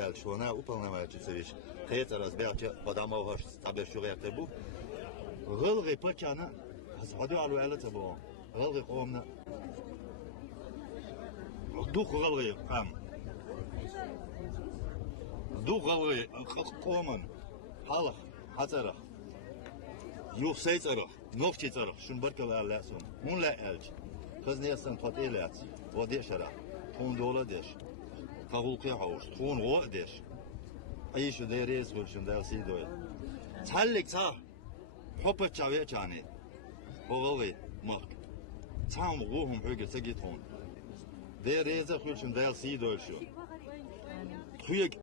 el şuna upalnamaya çıkmış. Kayıt araz belki adamı hoş tabi şu yaptı bu. Gılgı paçanı hadi alu el tabu. Gılgı qomna. Du gılgı kam. Du gılgı qomun. Halı hatara. Yok saytara. Nokçi tara. Şun barkalar lazım. Mun la elç. Kız neyasan patilat. Vadi şara. Ton dola der. Kavulqi haus. Ton o der. Ay şu deriz bulşun dersi doy. Çallik ça. Hoppa çave çane. Boğalı mak. Tam ruhum höge segi ton. Derize bulşun dersi doy şu. Kuyuk